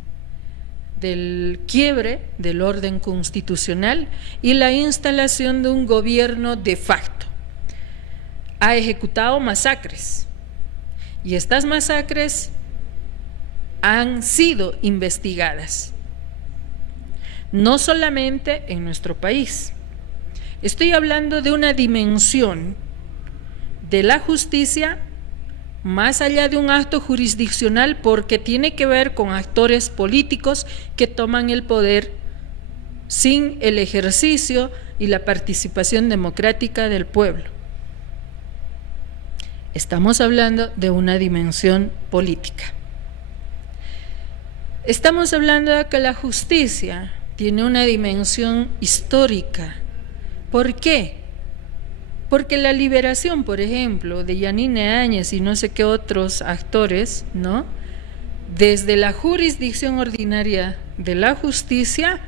del quiebre del orden constitucional y la instalación de un gobierno de facto. Ha ejecutado masacres y estas masacres han sido investigadas, no solamente en nuestro país. Estoy hablando de una dimensión de la justicia más allá de un acto jurisdiccional, porque tiene que ver con actores políticos que toman el poder sin el ejercicio y la participación democrática del pueblo. Estamos hablando de una dimensión política. Estamos hablando de que la justicia tiene una dimensión histórica. ¿Por qué? Porque la liberación, por ejemplo, de Yanine Áñez y no sé qué otros actores, ¿no?, desde la jurisdicción ordinaria de la justicia,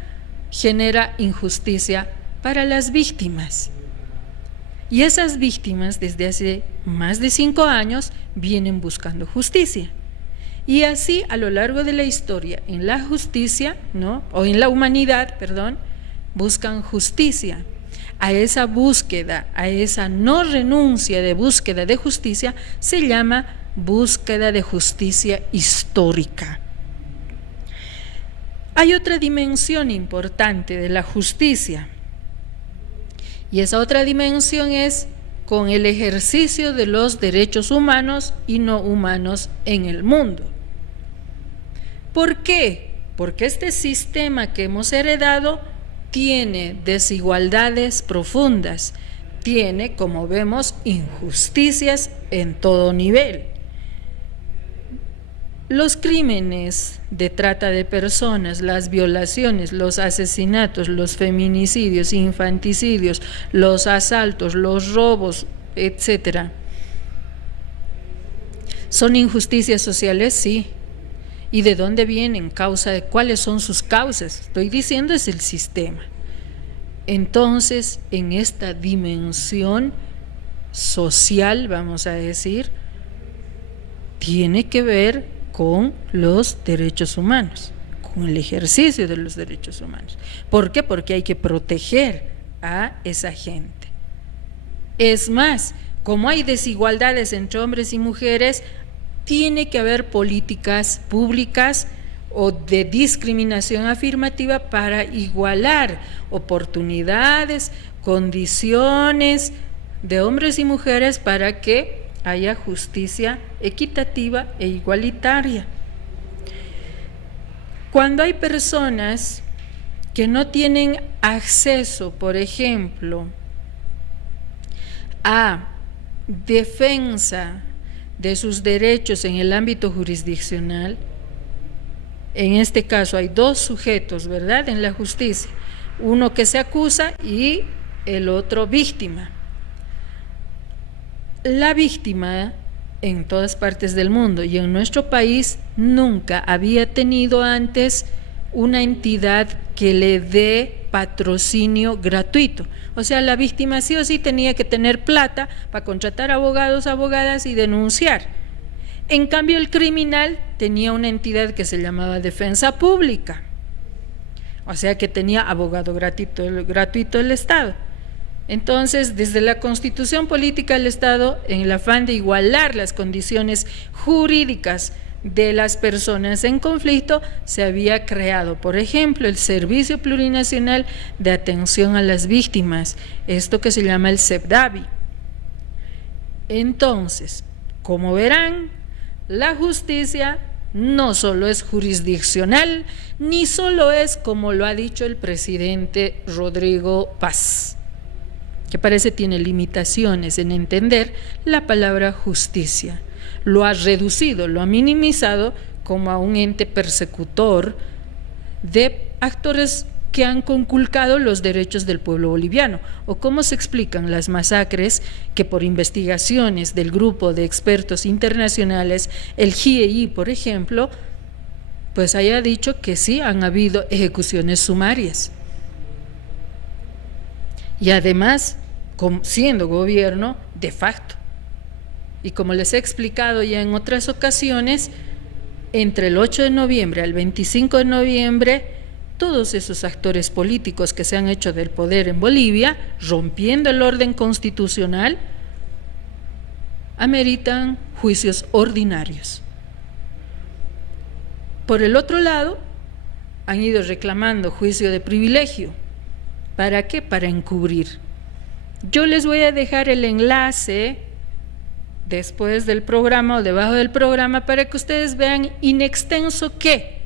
genera injusticia para las víctimas. Y esas víctimas, desde hace más de 5 años, vienen buscando justicia. Y así, a lo largo de la historia, en la justicia, ¿no?, o en la humanidad, perdón, buscan justicia. A esa búsqueda, a esa no renuncia de búsqueda de justicia, se llama búsqueda de justicia histórica. Hay otra dimensión importante de la justicia, y esa otra dimensión es con el ejercicio de los derechos humanos y no humanos en el mundo. ¿Por qué? Porque este sistema que hemos heredado tiene desigualdades profundas, tiene, como vemos, injusticias en todo nivel. Los crímenes de trata de personas, las violaciones, los asesinatos, los feminicidios, infanticidios, los asaltos, los robos, etcétera, ¿son injusticias sociales? Sí. ¿Y de dónde vienen? ¿Cuáles son sus causas? Estoy diciendo es el sistema. Entonces, en esta dimensión social, vamos a decir, tiene que ver con los derechos humanos, con el ejercicio de los derechos humanos. ¿Por qué? Porque hay que proteger a esa gente. Es más, como hay desigualdades entre hombres y mujeres, tiene que haber políticas públicas o de discriminación afirmativa para igualar oportunidades, condiciones de hombres y mujeres para que haya justicia equitativa e igualitaria. Cuando hay personas que no tienen acceso, por ejemplo, a defensa de sus derechos en el ámbito jurisdiccional, en este caso hay 2 sujetos, ¿verdad?, en la justicia, uno que se acusa y el otro víctima. La víctima en todas partes del mundo y en nuestro país nunca había tenido antes una entidad que le dé patrocinio gratuito. O sea, la víctima sí o sí tenía que tener plata para contratar abogados, abogadas y denunciar. En cambio, el criminal tenía una entidad que se llamaba Defensa Pública, o sea que tenía abogado gratuito el Estado. Entonces, desde la Constitución Política del Estado, en el afán de igualar las condiciones jurídicas de las personas en conflicto, se había creado, por ejemplo, el Servicio Plurinacional de Atención a las Víctimas, esto que se llama el SEPDAVI. Entonces, como verán, la justicia no solo es jurisdiccional, ni solo es como lo ha dicho el presidente Rodrigo Paz, que parece tiene limitaciones en entender la palabra justicia. Lo ha reducido, lo ha minimizado como a un ente persecutor de actores que han conculcado los derechos del pueblo boliviano. O cómo se explican las masacres que por investigaciones del grupo de expertos internacionales, el GIEI, por ejemplo, pues haya dicho que sí han habido ejecuciones sumarias. Y además, siendo gobierno de facto. Y como les he explicado ya en otras ocasiones, entre el 8 de noviembre al 25 de noviembre, todos esos actores políticos que se han hecho del poder en Bolivia, rompiendo el orden constitucional, ameritan juicios ordinarios. Por el otro lado, han ido reclamando juicio de privilegio. ¿Para qué? Para encubrir. Yo les voy a dejar el enlace después del programa o debajo del programa para que ustedes vean in extenso que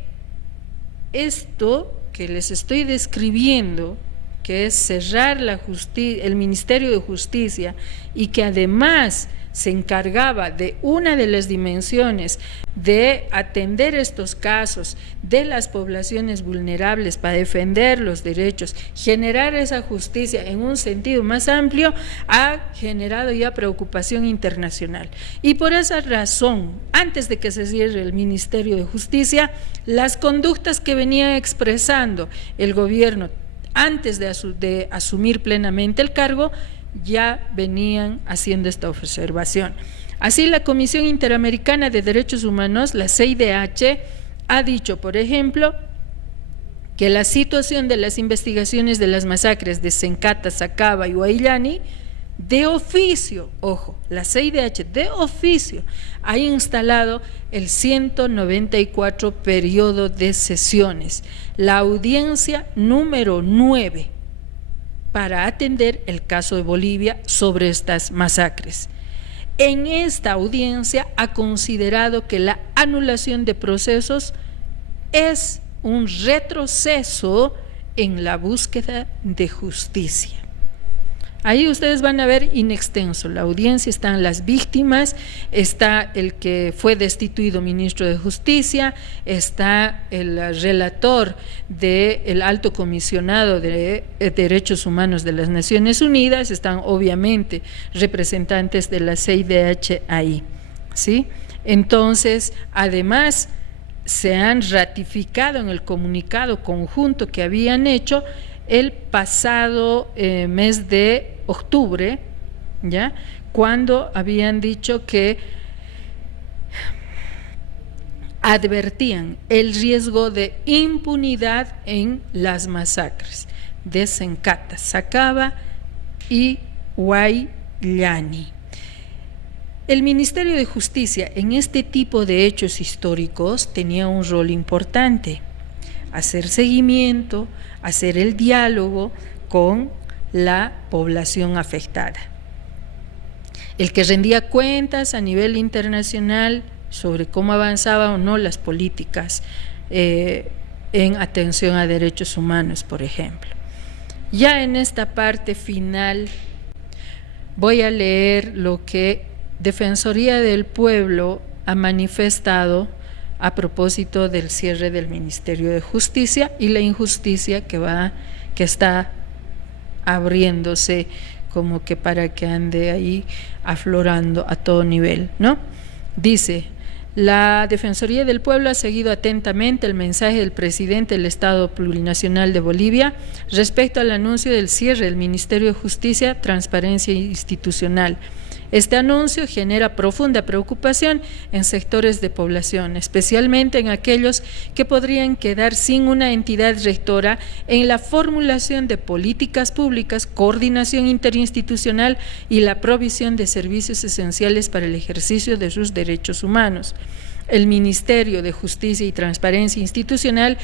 esto que les estoy describiendo, que es cerrar el Ministerio de Justicia y que además se encargaba de una de las dimensiones de atender estos casos de las poblaciones vulnerables para defender los derechos, generar esa justicia en un sentido más amplio, ha generado ya preocupación internacional. Y por esa razón, antes de que se cierre el Ministerio de Justicia, las conductas que venía expresando el gobierno antes de asumir plenamente el cargo, ya venían haciendo esta observación. Así, la Comisión Interamericana de Derechos Humanos, la CIDH, ha dicho, por ejemplo, que la situación de las investigaciones de las masacres de Sencata, Sacaba y Huayllani, de oficio, ojo, la CIDH de oficio ha instalado el 194 periodo de sesiones, la audiencia número 9, para atender el caso de Bolivia sobre estas masacres. En esta audiencia ha considerado que la anulación de procesos es un retroceso en la búsqueda de justicia. Ahí ustedes van a ver in extenso, la audiencia, están las víctimas, está el que fue destituido ministro de Justicia, está el relator del Alto Comisionado de Derechos Humanos de las Naciones Unidas, están obviamente representantes de la CIDH ahí, ¿sí? Entonces, además, se han ratificado en el comunicado conjunto que habían hecho el pasado mes de octubre, ¿ya?, cuando habían dicho que advertían el riesgo de impunidad en las masacres de Sencata, Sacaba y Huayllani. El Ministerio de Justicia en este tipo de hechos históricos tenía un rol importante: hacer seguimiento, hacer el diálogo con la población afectada. El que rendía cuentas a nivel internacional sobre cómo avanzaban o no las políticas en atención a derechos humanos, por ejemplo. Ya en esta parte final voy a leer lo que Defensoría del Pueblo ha manifestado a propósito del cierre del Ministerio de Justicia y la injusticia que está abriéndose como que para que ande ahí aflorando a todo nivel, ¿no? Dice: la Defensoría del Pueblo ha seguido atentamente el mensaje del presidente del Estado Plurinacional de Bolivia respecto al anuncio del cierre del Ministerio de Justicia, Transparencia Institucional. Este anuncio genera profunda preocupación en sectores de población, especialmente en aquellos que podrían quedar sin una entidad rectora en la formulación de políticas públicas, coordinación interinstitucional y la provisión de servicios esenciales para el ejercicio de sus derechos humanos. El Ministerio de Justicia y Transparencia Institucional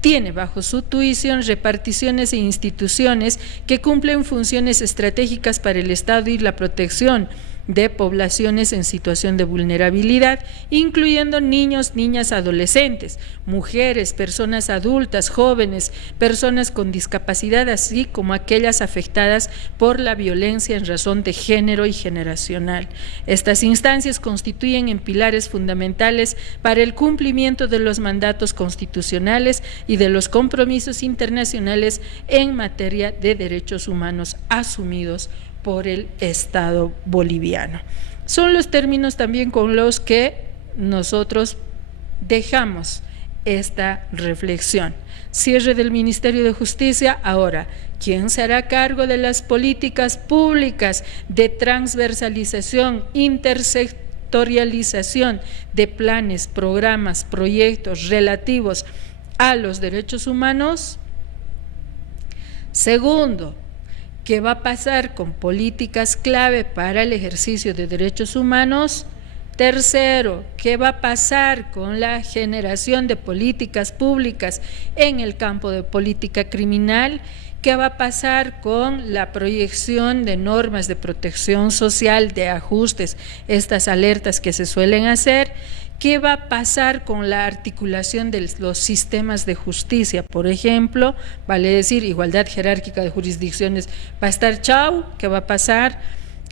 tiene bajo su tuición reparticiones e instituciones que cumplen funciones estratégicas para el Estado y la protección de poblaciones en situación de vulnerabilidad, incluyendo niños, niñas, adolescentes, mujeres, personas adultas, jóvenes, personas con discapacidad, así como aquellas afectadas por la violencia en razón de género y generacional. Estas instancias constituyen pilares fundamentales para el cumplimiento de los mandatos constitucionales y de los compromisos internacionales en materia de derechos humanos asumidos por el Estado boliviano. Son los términos también con los que nosotros dejamos esta reflexión. Cierre del Ministerio de Justicia. Ahora, ¿quién se hará cargo de las políticas públicas de transversalización, intersectorialización de planes, programas, proyectos relativos a los derechos humanos? Segundo, ¿qué va a pasar con políticas clave para el ejercicio de derechos humanos? Tercero, ¿qué va a pasar con la generación de políticas públicas en el campo de política criminal? ¿Qué va a pasar con la proyección de normas de protección social, de ajustes, estas alertas que se suelen hacer? ¿Qué va a pasar con la articulación de los sistemas de justicia? Por ejemplo, vale decir, igualdad jerárquica de jurisdicciones va a estar chau. ¿Qué va a pasar?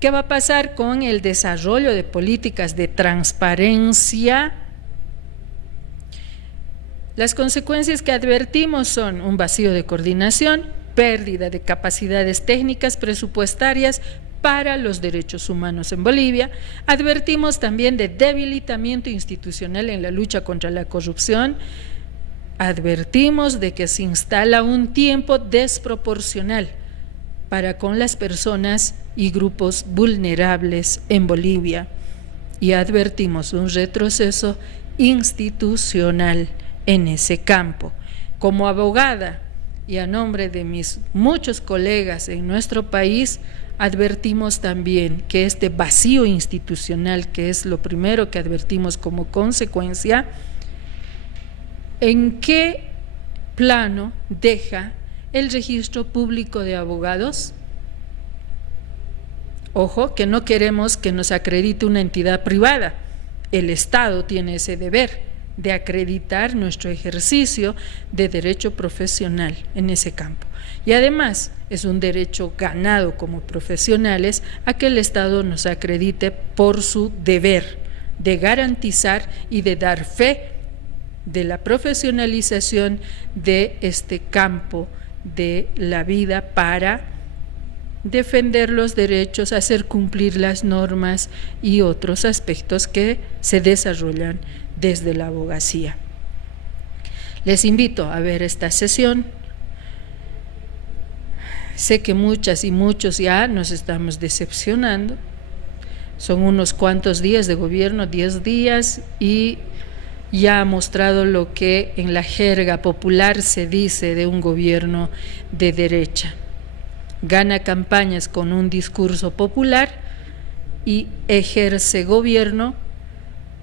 ¿Qué va a pasar con el desarrollo de políticas de transparencia? Las consecuencias que advertimos son un vacío de coordinación, pérdida de capacidades técnicas presupuestarias para los derechos humanos en Bolivia. Advertimos también de debilitamiento institucional en la lucha contra la corrupción. Advertimos de que se instala un tiempo desproporcional para con las personas y grupos vulnerables en Bolivia. Y advertimos un retroceso institucional en ese campo. Como abogada y a nombre de mis muchos colegas en nuestro país, advertimos también que este vacío institucional, que es lo primero que advertimos como consecuencia, ¿en qué plano deja el registro público de abogados? Ojo, que no queremos que nos acredite una entidad privada. El Estado tiene ese deber de acreditar nuestro ejercicio de derecho profesional en ese campo. Y además es un derecho ganado como profesionales a que el Estado nos acredite por su deber de garantizar y de dar fe de la profesionalización de este campo de la vida para defender los derechos, hacer cumplir las normas y otros aspectos que se desarrollan desde la abogacía. Les invito a ver esta sesión. Sé que muchas y muchos ya nos estamos decepcionando. Son unos cuantos días de gobierno, 10 días, y ya ha mostrado lo que en la jerga popular se dice de un gobierno de derecha. Gana campañas con un discurso popular y ejerce gobierno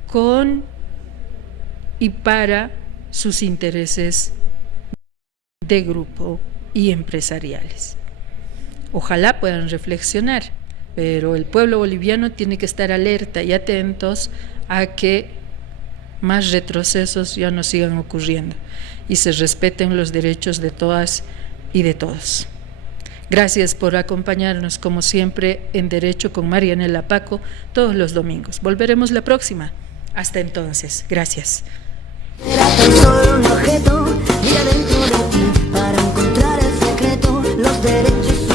con y para sus intereses de grupo y empresariales. Ojalá puedan reflexionar, pero el pueblo boliviano tiene que estar alerta y atentos a que más retrocesos ya no sigan ocurriendo y se respeten los derechos de todas y de todos. Gracias por acompañarnos, como siempre, en Derecho con Marianela Paco, todos los domingos. Volveremos la próxima. Hasta entonces. Gracias. Era tan solo un objeto y adentro de ti para encontrar el secreto, los derechos